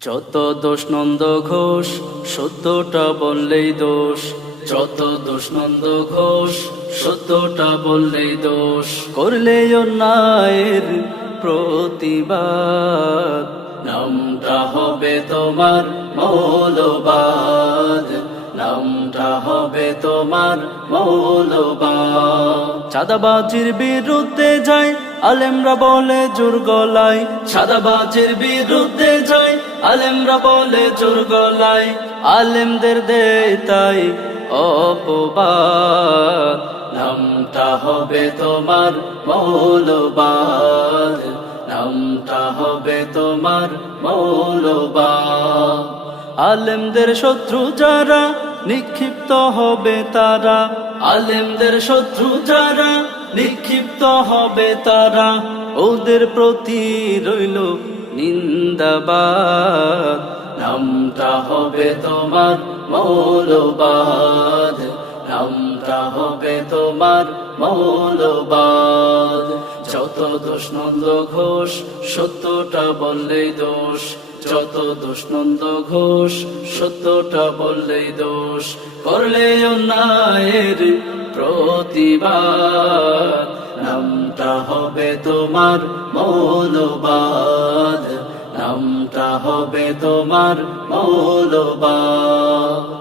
যত দোষ নন্দ ঘোষ, সত্যটা বললেই দোষ। যত দোষ নন্দ ঘোষ, সত্যটা বললেই দোষ। করলে অন্যায়ের প্রতিবাদ, নামটা হবে তোমার মৌলবাদ। নামটা হবে তোমার মৌলবাদ। চাঁদাবাজির বিরুদ্ধে যায় আলেমরা বলে জোর গলায়। চাঁদাবাজির বিরুদ্ধে যায় আলেমরা বলে জোর গলায়। আলেমদের দেয় তাই অপবাদ। নামটা হবে তোমার মৌলবাদ। নামটা হবে তোমার মৌলবাদ। আলেমদের শত্রু যারা, নিক্ষিপ্ত হবে তারা। আলেমদের শত্রু যারা, নিক্ষিপ্ত হবে তারা। ওদের প্রতি রইল নিন্দাবাদ। নামটা হবে তোমার মৌলবাদ। নামটা হবে তোমার মৌলবাদ। যত দোষ নন্দ ঘোষ, সত্যটা বললেই দোষ। যত দোষ নন্দ ঘোষ, সত্যটা বললেই দোষ। করলে অন্যায়ের প্রতিবাদ, নামটা হবে তোমার মৌলবাদ। নামটা হবে তোমার মৌলবাদ।